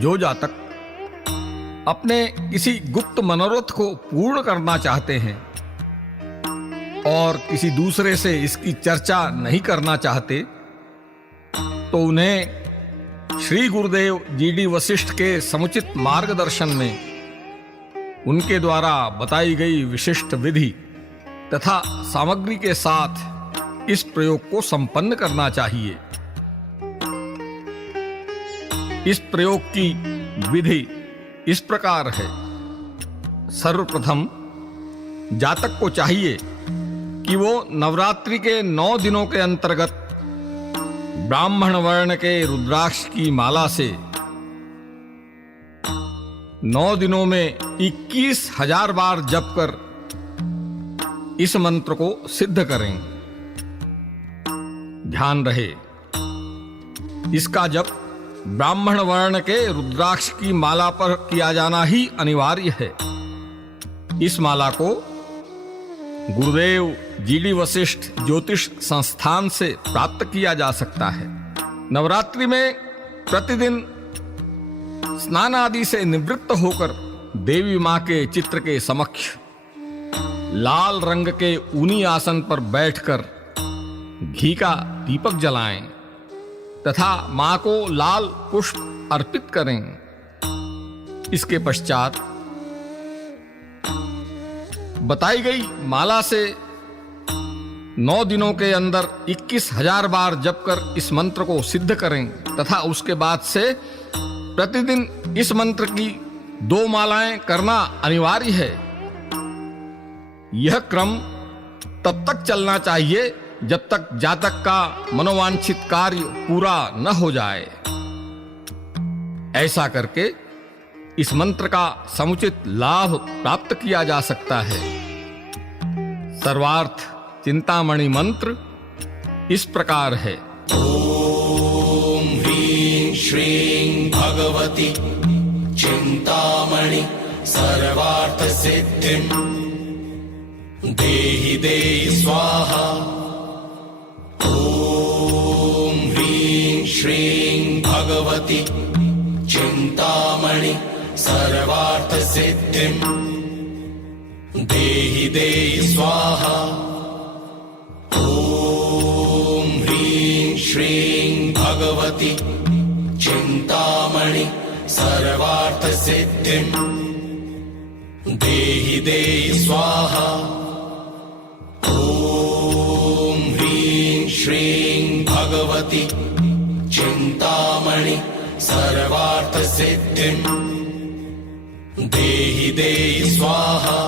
जो जातक अपने किसी गुप्त मनोरथ को पूर्ण करना चाहते हैं और किसी दूसरे से इसकी चर्चा नहीं करना चाहते, तो उन्हें श्री गुरुदेव जी.डी. वशिष्ठ के समुचित मार्गदर्शन में उनके द्वारा बताई गई विशिष्ट विधि तथा सामग्री के साथ इस प्रयोग को संपन्न करना चाहिए। इस प्रयोग की विधि इस प्रकार है। सर्वप्रथम जातक को चाहिए कि वो नवरात्रि के 9 दिनों के अंतर्गत ब्राह्मण वर्ण के रुद्राक्ष की माला से 9 दिनों में 21,000 बार जप कर इस मंत्र को सिद्ध करें। ध्यान रहे, इसका जप ब्राह्मण वर्ण के रुद्राक्ष की माला पर किया जाना ही अनिवार्य है। इस माला को गुरुदेव जी.डी. वशिष्ठ ज्योतिष संस्थान से प्राप्त किया जा सकता है। नवरात्रि में प्रतिदिन स्नान आदि से निवृत्त होकर देवी मां के चित्र के समक्ष लाल रंग के ऊनी आसन पर बैठकर घी का दीपक जलाएं तथा मां को लाल पुष्प अर्पित करें। इसके पश्चात बताई गई माला से 9 दिनों के अंदर 21,000 बार जप कर इस मंत्र को सिद्ध करें तथा उसके बाद से प्रतिदिन इस मंत्र की 2 मालाएं करना अनिवार्य है। यह क्रम तब तक चलना चाहिए जब तक जातक का मनोवांछित कार्य पूरा न हो जाए। ऐसा करके इस मंत्र का समुचित लाभ प्राप्त किया जा सकता है। सर्वार्थ चिंतामणि मंत्र इस प्रकार है। ओम ह्रीं श्रीं भगवती चिंतामणि सर्वार्थ सिद्धिं देहि देहि स्वाहा। ओम ह्रीं श्रीं भगवती चिंतामणि सर्वार्थ सिद्धिं देहि देहि स्वाहा। ओम ह्रीं श्रीं भगवती चिंतामणि सर्वार्थ सिद्धिं देहि देहि स्वाहा। ओम ह्रीं श्रीं भगवती चिंतामणि सर्वार्थ सिद्धिं देहि देहि स्वाहा।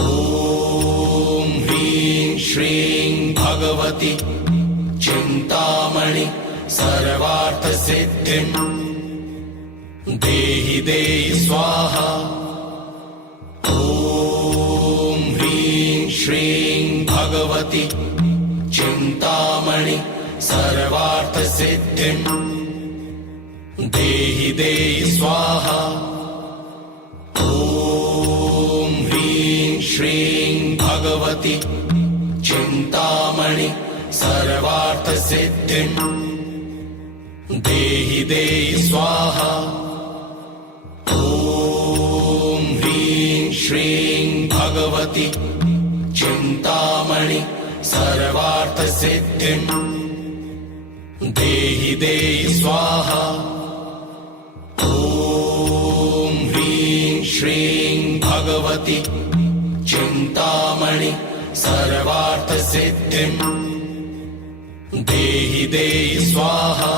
ओम ह्रीं श्रीं भगवती चिंतामणि सर्वार्थ सिद्धिं देहि देहि स्वाहा। ओम ह्रीं श्रीं भगवती चिंतामणि सर्वार्थ सिद्धिं देहि देहि स्वाहा। ओम ह्रीं श्रीं भगवती चिंतामणि सर्वार्थ सिद्धिं देहि देहि स्वाहा। ओम ह्रीं श्रीं भगवती चिंतामणि सर्वार्थ सिद्धिं देहि देहि स्वाहा। ओम ह्रीं श्रीं भगवती चिंतामणि सर्वार्थ सिद्धिं देहि देहि स्वाहा।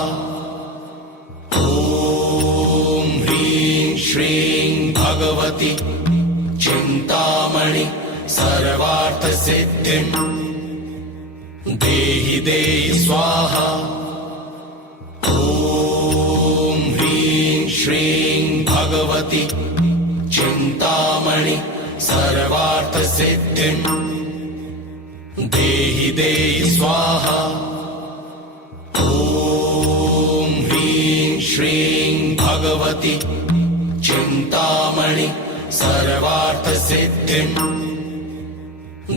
ओम ह्रीं श्रीं भगवती चिंतामणि सर्वार्थ सिद्धिं देहि देहि स्वाहा। ओम ह्रीं श्रीं भगवती चिंतामणि सर्वार्थ सिद्धिं देहि देहि स्वाहा। ओम ह्रीं श्रीं भगवती चिंतामणि सर्वार्थ सिद्धिं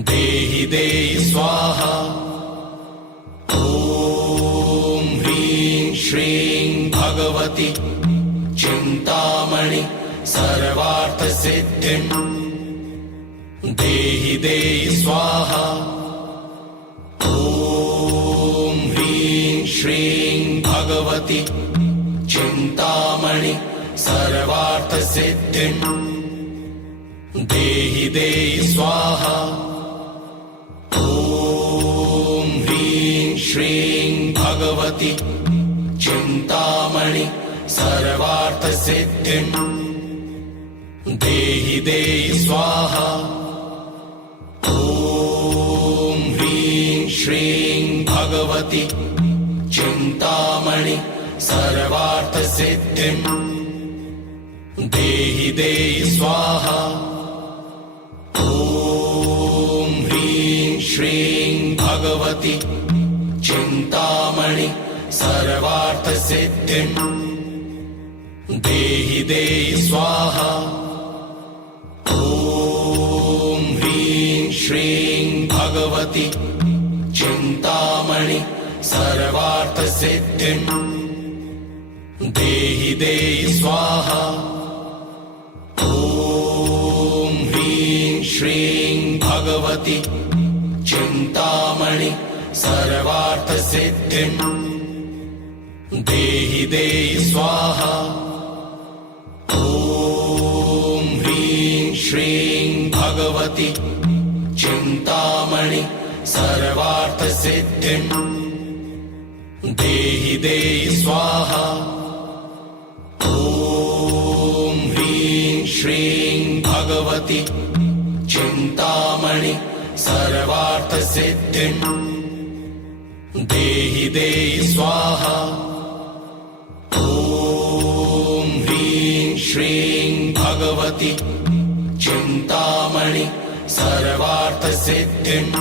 देहि देहि स्वाहा। ओम ह्रीं श्रीं भगवती चिन्तामणि सर्वार्थसिद्धिम् देहि देहि स्वाहा। ॐ ह्रीं श्रीं भगवति चिन्तामणि सर्वार्थसिद्धिम् देहि देहि स्वाहा। ॐ ह्रीं श्रीं भगवति चिन्तामणि सर्वार्थसिद्धिम् देहि देहि स्वाहा। ॐ ह्रीं श्रीं भगवति चिन्तामणि सर्वार्थसिद्धिम् देहि देहि स्वाहा। ॐ ह्रीं श्रीं भगवति चिन्तामणि सर्वार्थसिद्धिम् देहि देहि स्वाहा। ॐ ह्रीं श्रीं भगवति चिन्तामणि सर्वार्थसिद्धिम् देहि देहि स्वाहा। ॐ ह्रीं श्रीं भगवति चिन्तामणि सर्वार्थसिद्धिम् देहि देहि स्वाहा। ॐ ह्रीं श्रीं भगवति चिन्तामणि सर्वार्थसिद्धिम् देहि देहि स्वाहा। ॐ ह्रीं श्रीं भगवति चिन्तामणि सर्वार्थसिद्धिम् देहि देहि स्वाहा। ॐ ह्रीं श्रीं भगवति चिन्तामणि सर्वार्थसिद्धिम्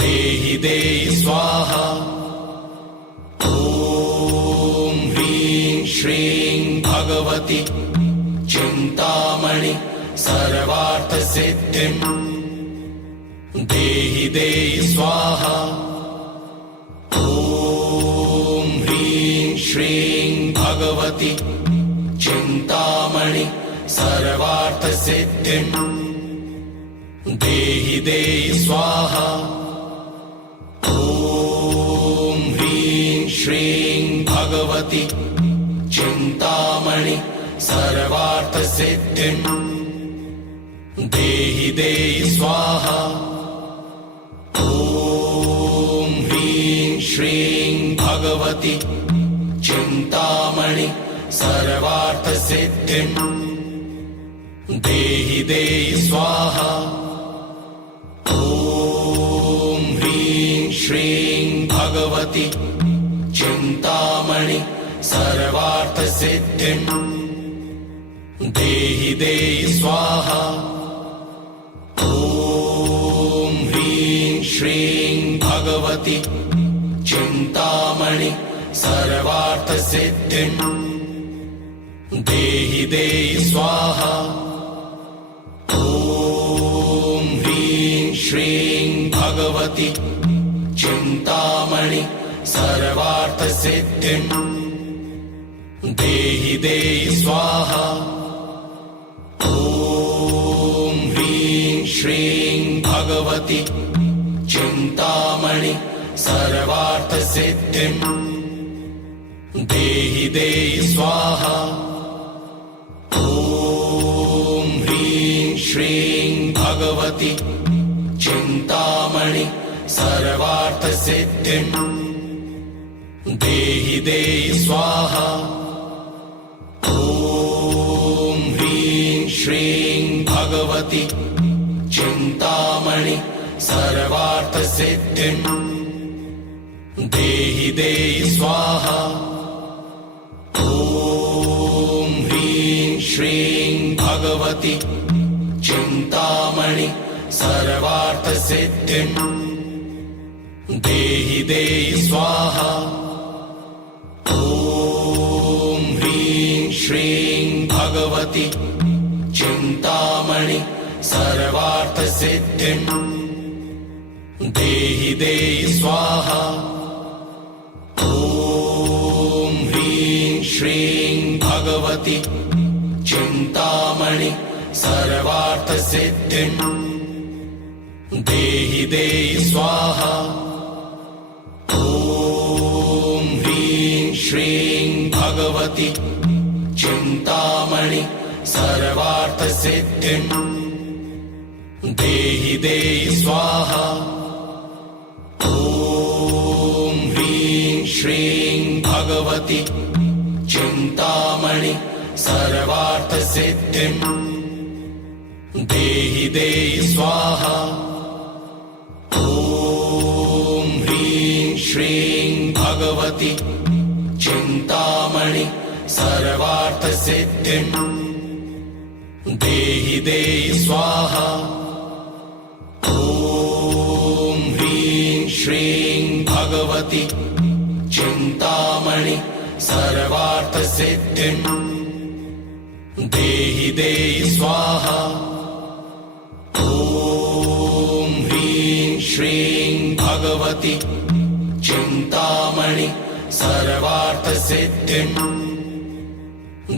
देहि देहि स्वाहा। ॐ ह्रीं श्रीं भगवति चिन्तामणि सर्वार्थसिद्धिम् देहि देहि स्वाहा। ॐ ह्रीं श्रीं भगवति चिन्तामणि सर्वार्थसिद्धिम् देहि देहि स्वाहा। ॐ ह्रीं श्रीं भगवति चिन्तामणि सर्वार्थसिद्धिम् देहि देहि स्वाहा। ॐ ह्रीं श्रीं भगवति चिन्तामणि सर्वार्थसिद्धिम् देहि देहि स्वाहा। ॐ ह्रीं श्रीं भगवति चिन्तामणि सर्वार्थसिद्धिम् देहि देहि स्वाहा। ॐ ह्रीं श्रीं भगवति चिन्तामणि सर्वार्थसिद्धिम् देहि देहि स्वाहा। ॐ ह्रीं श्रीं भगवति चिन्तामणि सर्वार्थसिद्धिम् देहि देहि स्वाहा। ॐ ह्रीं श्रीं भगवति चिन्तामणि सर्वार्थसिद्धिम् देहि देहि स्वाहा। ॐ ह्रीं श्रीं भगवति चिन्तामणि सर्वार्थसिद्धिम् देहि देहि स्वाहा। ॐ ह्रीं श्रीं भगवति चिन्तामणि सर्वार्थसिद्धिम् देहि देहि स्वाहा। ॐ ह्रीं श्रीं भगवति चिन्तामणि सर्वार्थसिद्धिम् देहि देहि स्वाहा। ॐ ह्रीं श्रीं भगवति चिन्तामणि सर्वार्थसिद्धिम् देहि देहि स्वाहा। ॐ ह्रीं श्रीं भगवति भगवति चिन्तामणि सर्वार्थसिद्धिं देहि देहि स्वाहा। ॐ ह्रीं श्रीं भगवति चिन्तामणि सर्वार्थसिद्धिं देहि देहि स्वाहा। ॐ ह्रीं श्रीं भगवति चिन्तामणि सर्वार्थसिद्धिं देहि देहि स्वाहा। ॐ ह्रीं श्रीं भगवति चिन्तामणि सर्वार्थसिद्धिं देहि देहि स्वाहा। ॐ ह्रीं श्रीं भगवति चिन्तामणि सर्वार्थसिद्धिं देहि देहि स्वाहा। ॐ ह्रीं श्रीं भगवति चिन्तामणि सर्वार्थसिद्धिं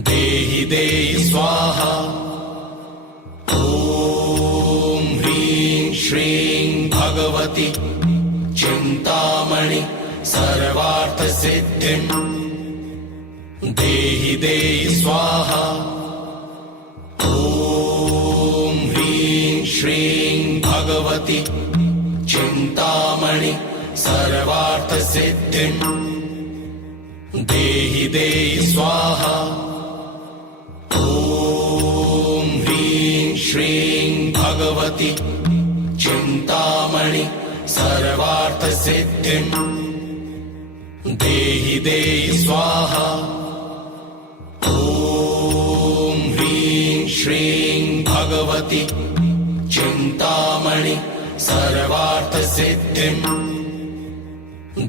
देहि देहि स्वाहा। ॐ ह्रीं श्रीं भगवति चिन्तामणि सर्वार्थसिद्धिं देहि देहि स्वाहा। ॐ ह्रीं श्रीं भगवति चिन्तामणि सर्वार्थसिद्धिं देहि देहि स्वाहा। ॐ ह्रीं श्रीं भगवति चिन्तामणि सर्वार्थसिद्धिं देहि देहि स्वाहा। ॐ ह्रीं श्रीं भगवति चिन्तामणि सर्वार्थसिद्धिं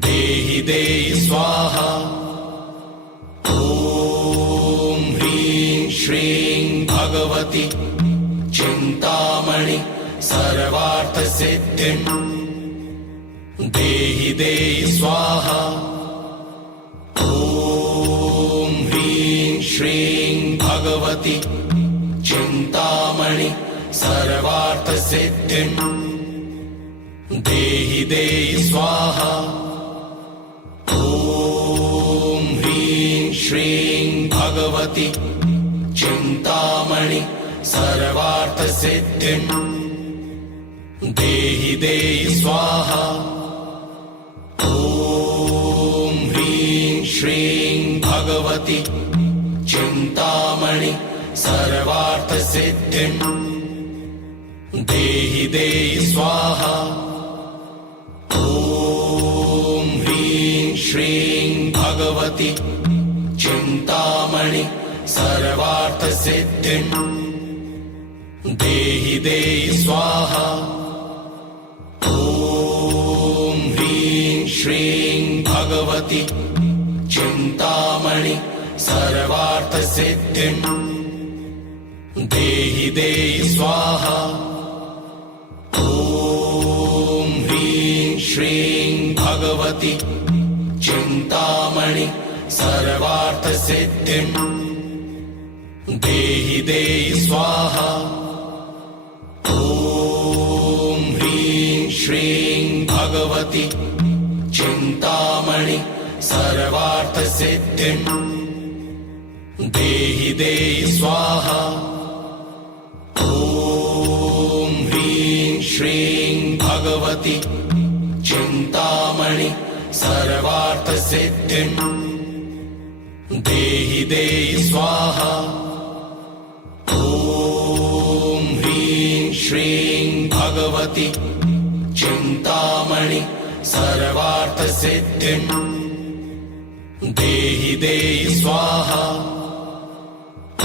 देहि देहि स्वाहा। ॐ ह्रीं श्रीं भगवति चिन्तामणि सर्वार्थसिद्धिं देहि देहि स्वाहा। ॐ ह्रीं श्रीं भगवति चिन्तामणि सर्वार्थसिद्धिं देहि देहि स्वाहा। ॐ ह्रीं श्रीं भगवति चिन्तामणि सर्वार्थसिद्धिं देहि देहि स्वाहा। ॐ ह्रीं श्रीं भगवति चिन्तामणि सर्वार्थसिद्धिं देहि देहि स्वाहा। ॐ ह्रीं श्रीं भगवति चिन्तामणि सर्वार्थसिद्धिं देहि देहि स्वाहा। ॐ ह्रीं श्रीं भगवति चिन्तामणि सर्वार्थसिद्धिं देहि देहि स्वाहा। ॐ ह्रीं श्रीं भगवति चिन्तामणि सर्वार्थसिद्धिं देहि देहि स्वाहा। ॐ ह्रीं श्रीं भगवति चिन्तामणि सर्वार्थसिद्धिं देहि देहि स्वाहा। ॐ ह्रीं श्रीं भगवति चिन्तामणि सर्वार्थसिद्धिं देहि देहि स्वाहा। ॐ ह्रीं श्रीं भगवति चिन्तामणि सर्वार्थसिद्धिं देहि देहि स्वाहा।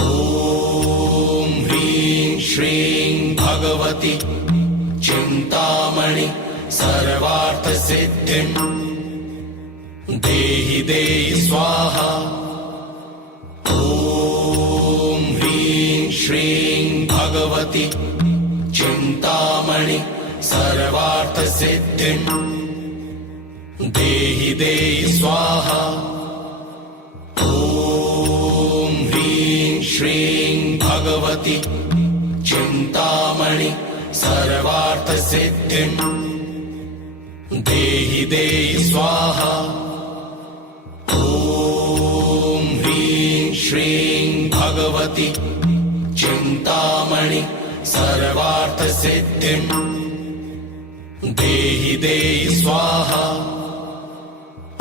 ॐ ह्रीं श्रीं भगवति चिन्तामणि सर्वार्थसिद्धिं देहि देहि स्वाहा। ॐ ह्रीं श्रीं भगवति चिन्तामणि सर्वार्थसिद्धिं देहि देहि स्वाहा। ॐ ह्रीं भगवति चिन्तामणि सर्वार्थसिद्धिं देहि देहि स्वाहा। ॐ ह्रीं श्रीं भगवति चिन्तामणि सर्वार्थसिद्धिं देहि देहि स्वाहा।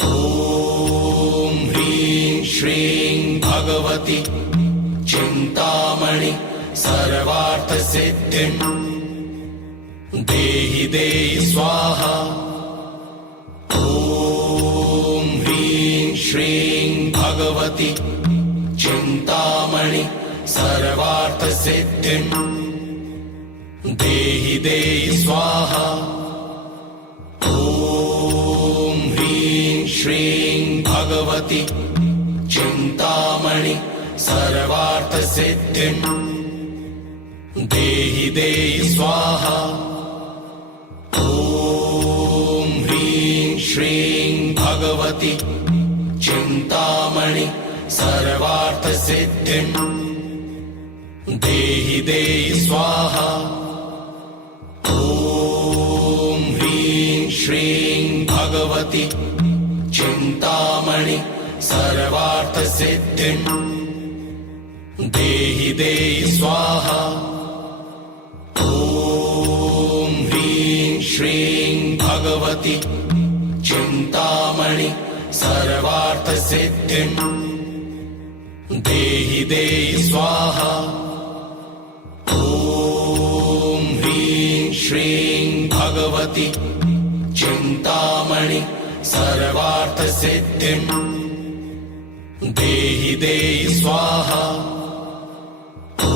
ॐ ह्रीं श्रीं भगवति चिन्तामणि सर्वार्थसिद्धिं देहि देहि स्वाहा। ॐ ह्रीं श्रीं भगवति चिन्तामणि सर्वार्थसिद्धिं देहि देहि स्वाहा। ॐ ह्रीं श्रीं भगवति चिन्तामणि सर्वार्थसिद्धिं देहि देहि स्वाहा। ॐ ह्रीं श्रीं भगवति चिन्तामणि सर्वार्थसिद्धिं देहि देहि स्वाहा। ॐ ह्रीं श्रीं भगवति चिन्तामणि सर्वार्थसिद्धिं देहि देहि स्वाहा। ॐ ह्रीं श्रीं भगवति चिन्तामणि सर्वार्थसिद्धिं देहि देहि स्वाहा। ॐ ह्रीं श्रीं भगवति चिन्तामणि सर्वार्थसिद्धिं देहि देहि स्वाहा। ॐ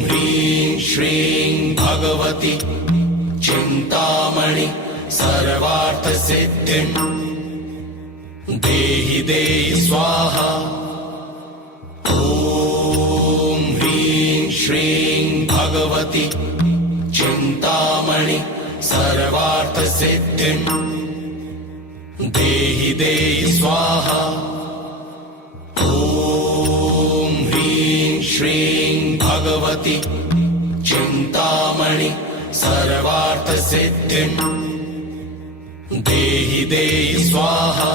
ह्रीं श्रीं भगवति चिन्तामणि सर्वार्थसिद्धिं देहि देहि स्वाहा। ॐ ह्रीं श्रीं भगवति चिन्तामणि सर्वार्थसिद्धिं देहि देहि स्वाहा। ॐ ह्रीं श्रीं भगवति चिन्तामणि सर्वार्थसिद्धिं देहि देहि स्वाहा।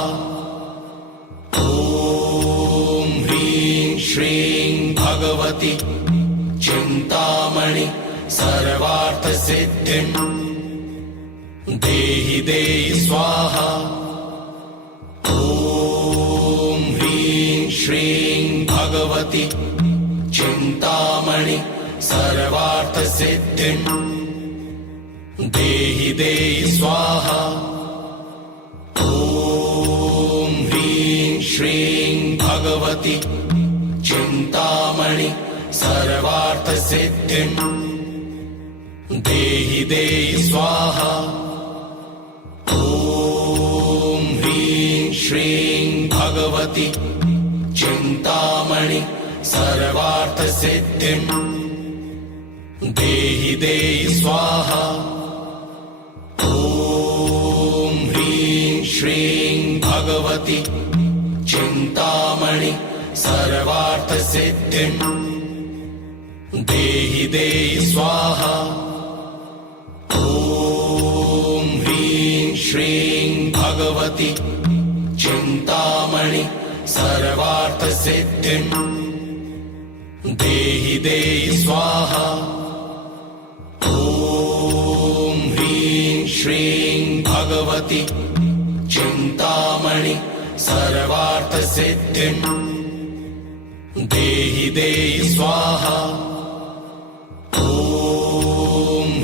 ॐ ह्रीं श्रीं भगवति चिन्तामणि सर्वार्थसिद्धिं देहि देहि स्वाहा। ॐ ह्रीं श्रीं भगवति चिन्तामणि सर्वार्थसिद्धिं देहि देहि स्वाहा। ॐ ह्रीं श्रीं भगवति चिन्तामणि सर्वार्थसिद्धिं देहि देहि स्वाहा। ॐ ह्रीं श्रीं भगवति चिन्तामणि सर्वार्थसिद्धिं देहि देहि स्वाहा। ॐ ह्रीं श्रीं भगवति चिन्तामणि सर्वार्थसिद्धिं देहि देहि स्वाहा। ॐ ह्रीं श्रीं भगवति चिन्तामणि सर्वार्थसिद्धिं देहि देहि स्वाहा। ॐ ह्रीं श्रीं भगवति चिन्तामणि सर्वार्थसिद्धिं देहि देहि स्वाहा। ॐ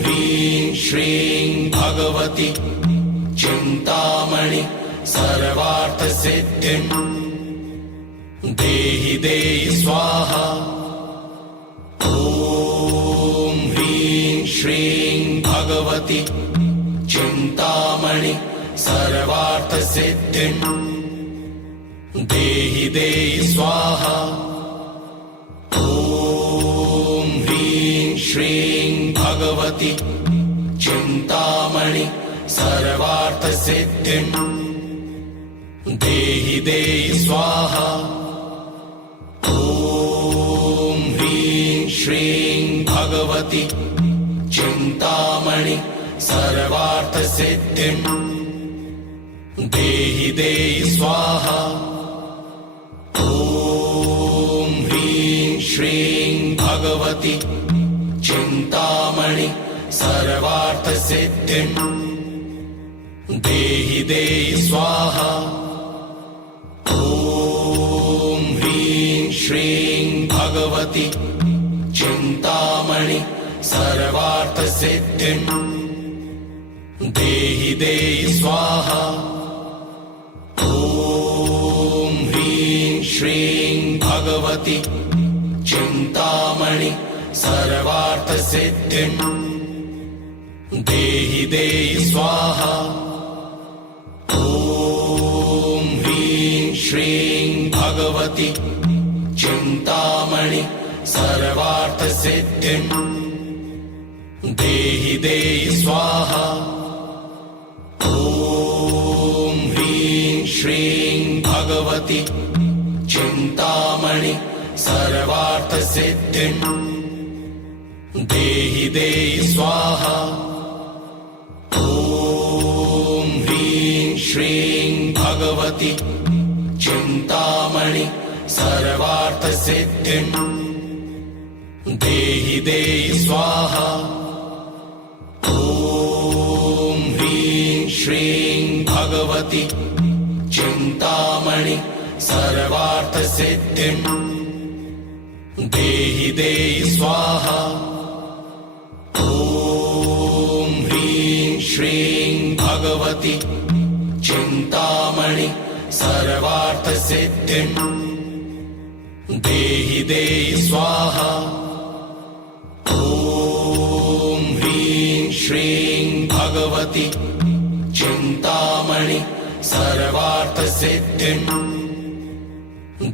ह्रीं श्रीं भगवति चिन्तामणि सर्वार्थसिद्धिं देहि देहि स्वाहा। ॐ ह्रीं श्रीं भगवति चिन्तामणि सर्वार्थसिद्धिं देहि देहि स्वाहा। ॐ ह्रीं श्रीं भगवति चिन्तामणि सर्वार्थसिद्धिं देहि देहि स्वाहा। ॐ ह्रीं भगवति चिन्तामणि सर्वार्थसिद्धिं देहि देहि स्वाहा। ॐ ह्रीं श्रीं भगवति चिन्तामणि सर्वार्थसिद्धिं देहि देहि स्वाहा। ॐ ह्रीं श्रीं भगवति चिन्तामणि सर्वार्थसिद्धिं देहि देहि स्वाहा। ॐ ह्रीं श्रीं भगवति चिन्तामणि सर्वार्थसिद्धिं देहि देहि स्वाहा। ॐ ह्रीं श्रीं भगवति चिन्तामणि सर्वार्थसिद्धिं देहि देहि स्वाहा। ॐ ह्रीं श्रीं भगवति चिन्तामणि सर्वार्थसिद्धिं देहि देहि स्वाहा। ॐ ह्रीं श्रीं भगवति चिन्तामणि सर्वार्थसिद्धिं देहि देहि स्वाहा। ॐ ह्रीं श्रीं भगवति चिन्तामणि सर्वार्थसिद्धिं देहि देहि स्वाहा। ॐ ह्रीं श्रीं भगवति चिन्तामणि सर्वार्थसिद्धिं देहि देहि स्वाहा। ॐ ह्रीं श्रीं भगवति चिन्तामणि सर्वार्थसिद्धिं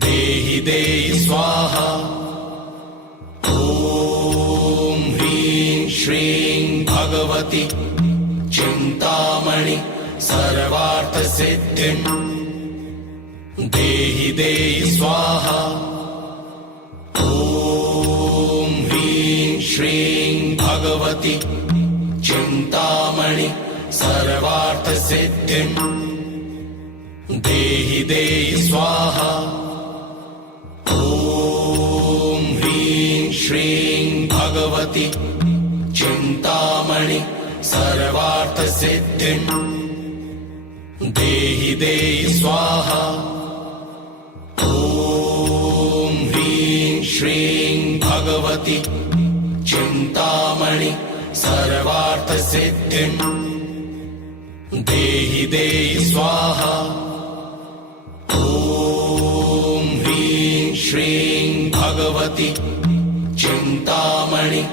देहि देहि स्वाहा। ॐ ह्रीं श्रीं भगवति चिन्तामणि सर्वार्थसिद्धिं देहि देहि स्वाहा। ॐ ह्रीं श्रीं भगवति चिन्तामणि सर्वार्थसिद्धिं देहि देहि स्वाहा। ॐ ह्रीं श्रीं भगवति चिन्तामणि सर्वार्थसिद्धिं देहि देहि स्वाहा। ॐ ह्रीं श्रीं भगवति चिन्तामणि सर्वार्थसिद्धिं देहि देहि स्वाहा। ॐ ह्रीं श्रीं भगवति चिन्तामणि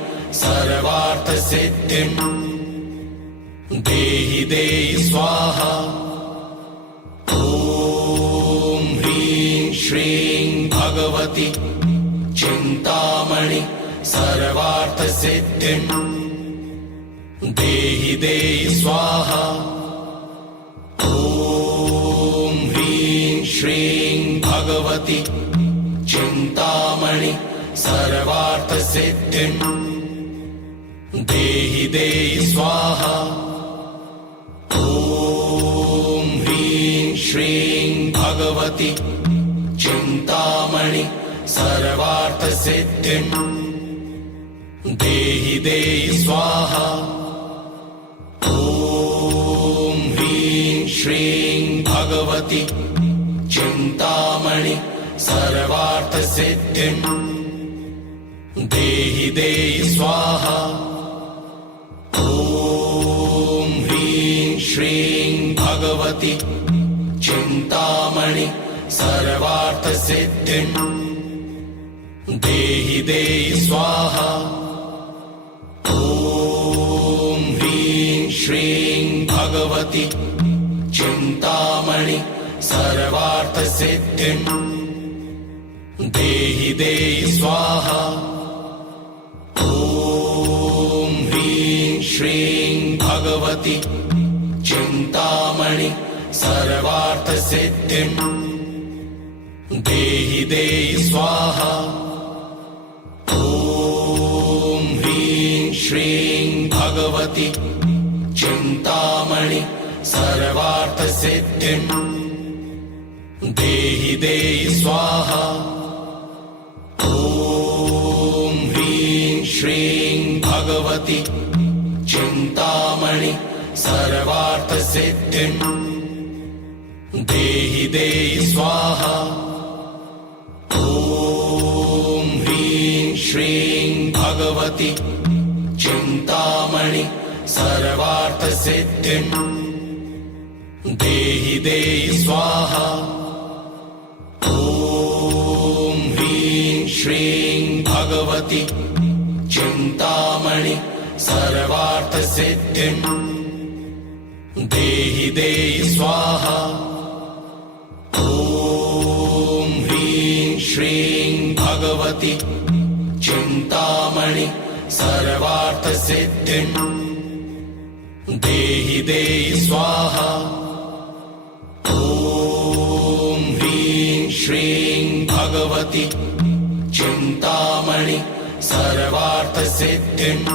सर्वार्थसिद्धिं देहि देहि स्वाहा। ॐ ह्रीं श्रीं भगवति चिन्तामणि सर्वार्थसिद्धिं देहि देहि स्वाहा। ॐ ह्रीं श्रीं भगवति चिन्तामणि सर्वार्थसिद्धिं देहि देहि स्वाहा। ॐ ह्रीं श्रीं भगवति चिन्तामणि सर्वार्थसिद्धिं देहि देहि स्वाहा। ॐ ह्रीं श्रीं भगवति चिन्तामणि सर्वार्थसिद्धिं देहि देहि स्वाहा। ॐ ह्रीं श्रीं भगवति चिन्तामणि सर्वार्थसिद्धिं देहि देहि स्वाहा। ॐ ह्रीं श्रीं भगवति चिन्तामणि सर्वार्थसिद्धिं देहि देहि स्वाहा। ॐ ह्रीं श्रीं भगवति चिन्तामणि सर्वार्थसिद्धिं देहि देहि स्वाहा। ॐ ह्रीं भगवति चिन्तामणि सर्वार्थसिद्धिम् देहि देहि स्वाहा। ॐ ह्रीं श्रीं भगवति चिन्तामणि सर्वार्थसिद्धिम् देहि देहि स्वाहा। ॐ ह्रीं श्रीं भगवति चिन्तामणि सर्वार्थसिद्धिम् देहि देहि स्वाहा। ॐ ह्रीं श्रीं भगवति चिन्तामणि सर्वार्थसिद्धिम् देहि देहि स्वाहा। ॐ ह्रीं श्रीं भगवति चिन्तामणि सर्वार्थसिद्धिम् देहि देहि स्वाहा। ॐ ह्रीं श्रीं भगवति चिन्तामणि सर्वार्थसिद्धिम्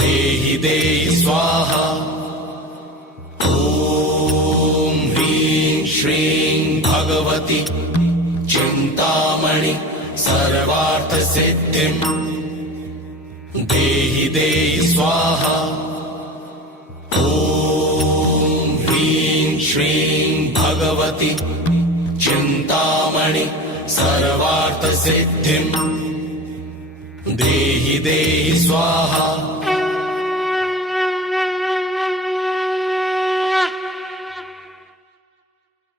देहि देहि स्वाहा। ॐ ह्रीं श्रीं भगवति चिन्तामणि सर्वार्थसिद्धिम् देहि देहि स्वाहा। ॐ ह्रीं श्रीं भगवति चिन्तामणि सर्वार्थसिद्धिम् देहि देहि स्वाहा।